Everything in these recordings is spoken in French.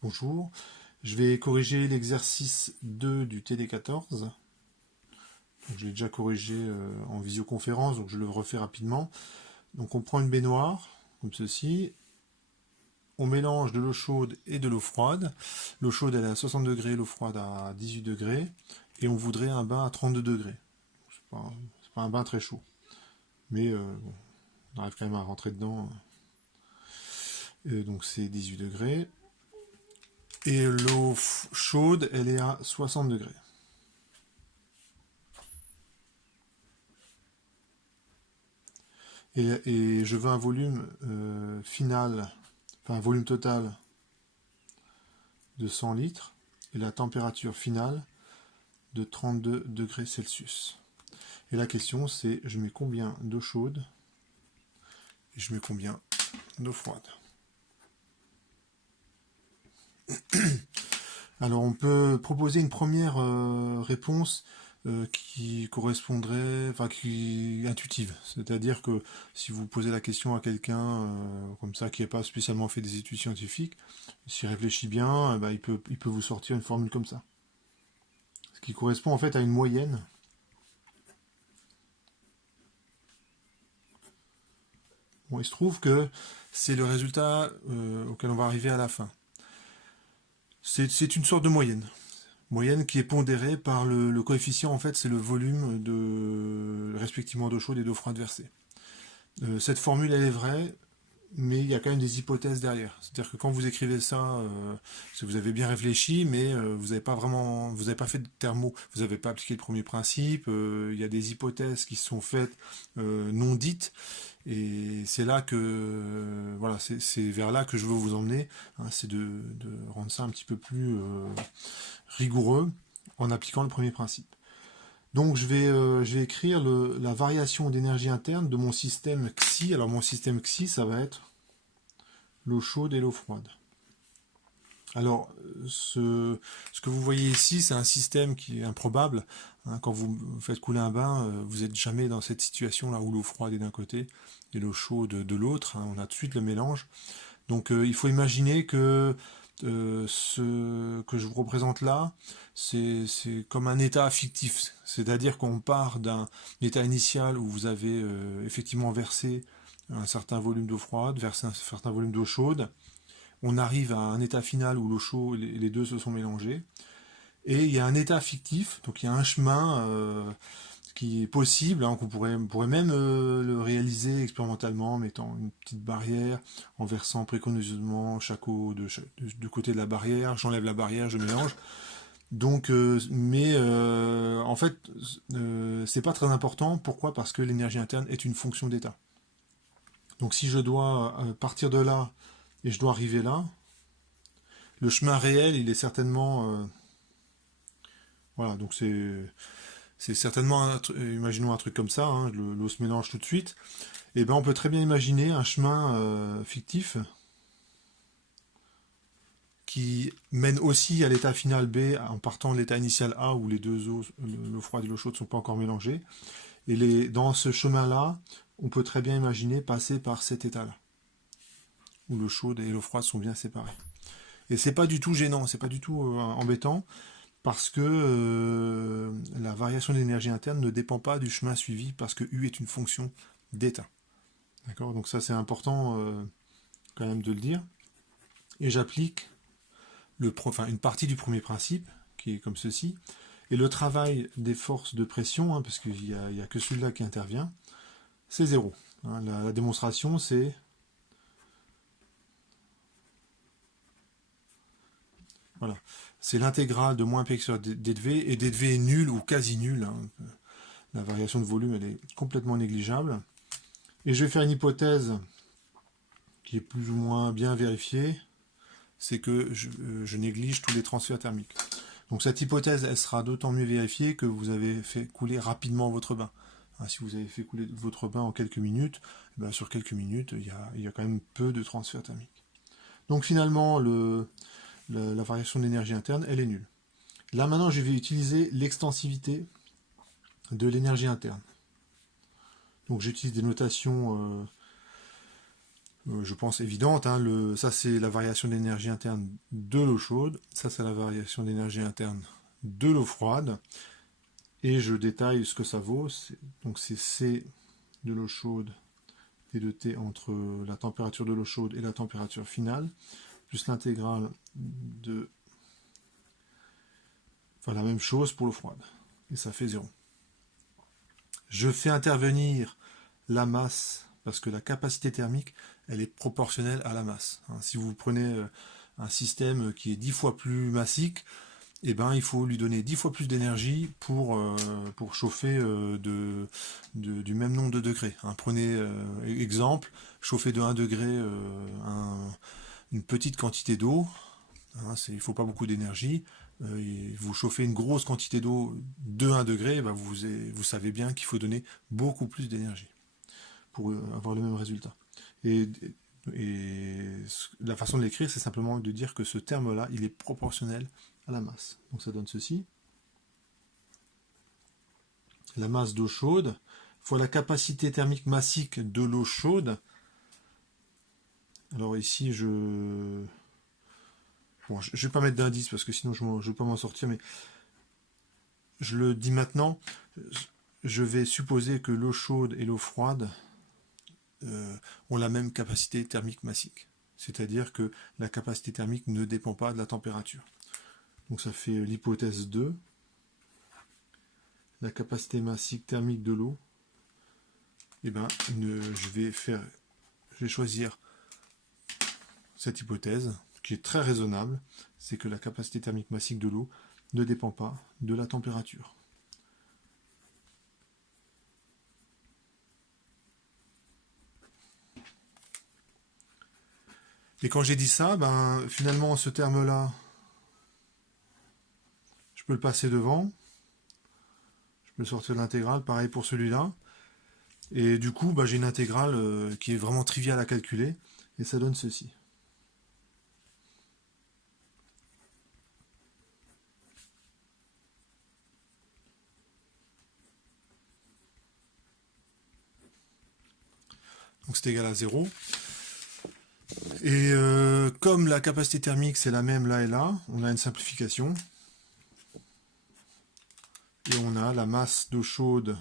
Bonjour, je vais corriger l'exercice 2 du TD14. Donc, je l'ai déjà corrigé en visioconférence, donc je le refais rapidement. Donc on prend une baignoire, comme ceci. On mélange de l'eau chaude et de l'eau froide. L'eau chaude elle est à 60 degrés, l'eau froide à 18 degrés. Et on voudrait un bain à 32 degrés. C'est pas un bain très chaud. Mais bon, on arrive quand même à rentrer dedans. Donc c'est 18 degrés. Et l'eau chaude, elle est à 60 degrés. Et je veux un volume final, enfin un volume total de 100 litres et la température finale de 32 degrés Celsius. Et la question c'est, je mets combien d'eau chaude et je mets combien d'eau froide. Alors on peut proposer une première réponse qui correspondrait, enfin qui est intuitive. C'est-à-dire que si vous posez la question à quelqu'un comme ça qui n'a pas spécialement fait des études scientifiques, s'il réfléchit bien, il peut vous sortir une formule comme ça. Ce qui correspond en fait à une moyenne. Bon, il se trouve que c'est le résultat auquel on va arriver à la fin. C'est une sorte de moyenne. Moyenne qui est pondérée par le coefficient, en fait, c'est le volume respectivement d'eau chaude et d'eau froide versée. Cette formule, elle est vraie, mais il y a quand même des hypothèses derrière. C'est-à-dire que quand vous écrivez ça, vous avez bien réfléchi, mais vous n'avez pas fait de thermo, vous n'avez pas appliqué le premier principe. Il y a des hypothèses qui sont faites non dites, et c'est là que voilà, c'est vers là que je veux vous emmener. Hein, c'est de rendre ça un petit peu plus rigoureux en appliquant le premier principe. Donc je vais écrire la variation d'énergie interne de mon système XI. Alors mon système XI, ça va être l'eau chaude et l'eau froide. Alors ce que vous voyez ici, c'est un système qui est improbable. Hein, quand vous faites couler un bain, vous n'êtes jamais dans cette situation là où l'eau froide est d'un côté et l'eau chaude de l'autre. Hein, on a tout de suite le mélange. Donc il faut imaginer que ce que je vous représente là, c'est comme un état fictif. C'est-à-dire qu'on part d'un état initial où vous avez effectivement versé un certain volume d'eau froide, versé un certain volume d'eau chaude. On arrive à un état final où l'eau chaude, les deux se sont mélangés. Et il y a un état fictif, donc il y a un chemin qui est possible, hein, on pourrait même le réaliser expérimentalement en mettant une petite barrière, en versant précautionneusement chaque eau du côté de la barrière, j'enlève la barrière, je mélange. Donc, en fait, c'est pas très important. Pourquoi? Parce que l'énergie interne est une fonction d'état. Donc si je dois partir de là et je dois arriver là, le chemin réel, il est certainement... voilà, donc c'est certainement, imaginons un truc comme ça, hein, l'eau se mélange tout de suite. Et ben on peut très bien imaginer un chemin fictif qui mène aussi à l'état final B en partant de l'état initial A où les deux eaux, l'eau froide et l'eau chaude, ne sont pas encore mélangées. Et dans ce chemin-là, on peut très bien imaginer passer par cet état-là, où l'eau chaude et l'eau froide sont bien séparées. Et c'est pas du tout gênant, c'est pas du tout embêtant, parce que la variation de l'énergie interne ne dépend pas du chemin suivi, parce que U est une fonction d'état. D'accord? Donc ça c'est important quand même de le dire. Et j'applique une partie du premier principe, qui est comme ceci, et le travail des forces de pression, hein, parce qu'il n'y a que celui-là qui intervient, c'est zéro. Hein, la démonstration, c'est voilà, c'est l'intégrale de moins P sur dV, et dV est nul ou quasi nul. Hein. La variation de volume, elle est complètement négligeable. Et je vais faire une hypothèse qui est plus ou moins bien vérifiée, c'est que je néglige tous les transferts thermiques. Donc cette hypothèse, elle sera d'autant mieux vérifiée que vous avez fait couler rapidement votre bain. Hein, si vous avez fait couler votre bain en quelques minutes, sur quelques minutes, il y a quand même peu de transferts thermiques. Donc finalement, la variation d'énergie interne, elle est nulle. Là maintenant, je vais utiliser l'extensivité de l'énergie interne. Donc j'utilise des notations je pense évidente, hein, ça c'est la variation d'énergie interne de l'eau chaude, ça c'est la variation d'énergie interne de l'eau froide, et je détaille ce que ça vaut. Donc c'est C de l'eau chaude et de T entre la température de l'eau chaude et la température finale, plus l'intégrale de... Enfin la même chose pour l'eau froide, et ça fait 0. Je fais intervenir la masse, parce que la capacité thermique, elle est proportionnelle à la masse. Si vous prenez un système qui est 10 fois plus massique, eh ben, il faut lui donner 10 fois plus d'énergie pour chauffer du même nombre de degrés. Prenez exemple, chauffer de 1 degré une petite quantité d'eau, il ne faut pas beaucoup d'énergie. Vous chauffez une grosse quantité d'eau de 1 degré, ben vous savez bien qu'il faut donner beaucoup plus d'énergie pour avoir le même résultat. Et la façon de l'écrire, c'est simplement de dire que ce terme-là, il est proportionnel à la masse. Donc ça donne ceci. La masse d'eau chaude fois la capacité thermique massique de l'eau chaude. Alors ici, je ne vais pas mettre d'indice parce que sinon je ne vais pas m'en sortir, mais je le dis maintenant. Je vais supposer que l'eau chaude et l'eau froide ont la même capacité thermique massique. C'est-à-dire que la capacité thermique ne dépend pas de la température. Donc ça fait l'hypothèse 2. La capacité massique thermique de l'eau, eh ben, je vais choisir cette hypothèse, qui est très raisonnable, c'est que la capacité thermique massique de l'eau ne dépend pas de la température. Et quand j'ai dit ça, ben, finalement, ce terme-là, je peux le passer devant. Je peux sortir de l'intégrale, pareil pour celui-là. Et du coup, j'ai une intégrale qui est vraiment triviale à calculer, et ça donne ceci. Donc c'est égal à 0. Et comme la capacité thermique c'est la même là et là, on a une simplification. Et on a la masse d'eau chaude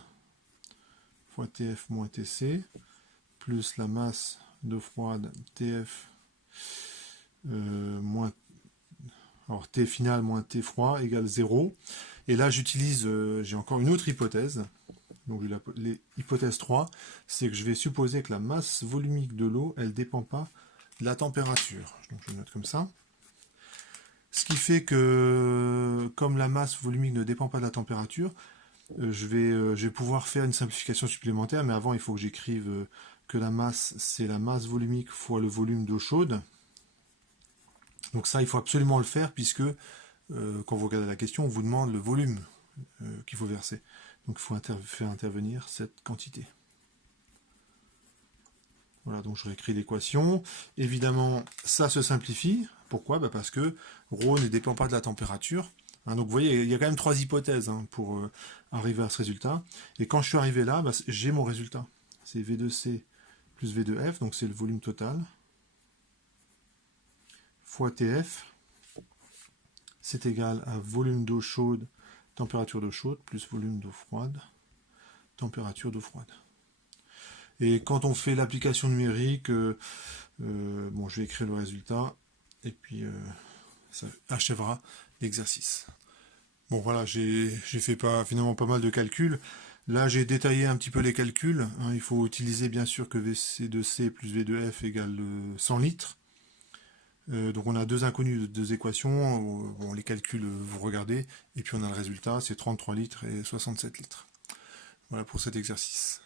fois TF moins TC, plus la masse d'eau froide TF moins... Alors T final moins T froid égale 0. Et là j'utilise, j'ai encore une autre hypothèse. Donc l'hypothèse 3, c'est que je vais supposer que la masse volumique de l'eau, elle ne dépend pas de la température. Donc je le note comme ça. Ce qui fait que, comme la masse volumique ne dépend pas de la température, je vais pouvoir faire une simplification supplémentaire, mais avant il faut que j'écrive que la masse, c'est la masse volumique fois le volume d'eau chaude. Donc ça, il faut absolument le faire, puisque quand vous regardez la question, on vous demande le volume qu'il faut verser. Donc il faut faire intervenir cette quantité. Voilà, donc je réécris l'équation. Évidemment, ça se simplifie. Pourquoi? Parce que ρ ne dépend pas de la température. Donc vous voyez, il y a quand même 3 hypothèses pour arriver à ce résultat. Et quand je suis arrivé là, j'ai mon résultat. C'est V2C plus V2F, donc c'est le volume total, fois TF. C'est égal à volume d'eau chaude, température d'eau chaude, plus volume d'eau froide, température d'eau froide. Et quand on fait l'application numérique, bon, je vais écrire le résultat, et puis ça achèvera l'exercice. Bon voilà, j'ai fait finalement pas mal de calculs. Là, j'ai détaillé un petit peu les calculs. Il faut utiliser bien sûr que VC2C plus V2F égale 100 litres. Donc on a deux inconnus de deux équations. Bon, les calculs, vous regardez. Et puis on a le résultat, c'est 33 litres et 67 litres. Voilà pour cet exercice.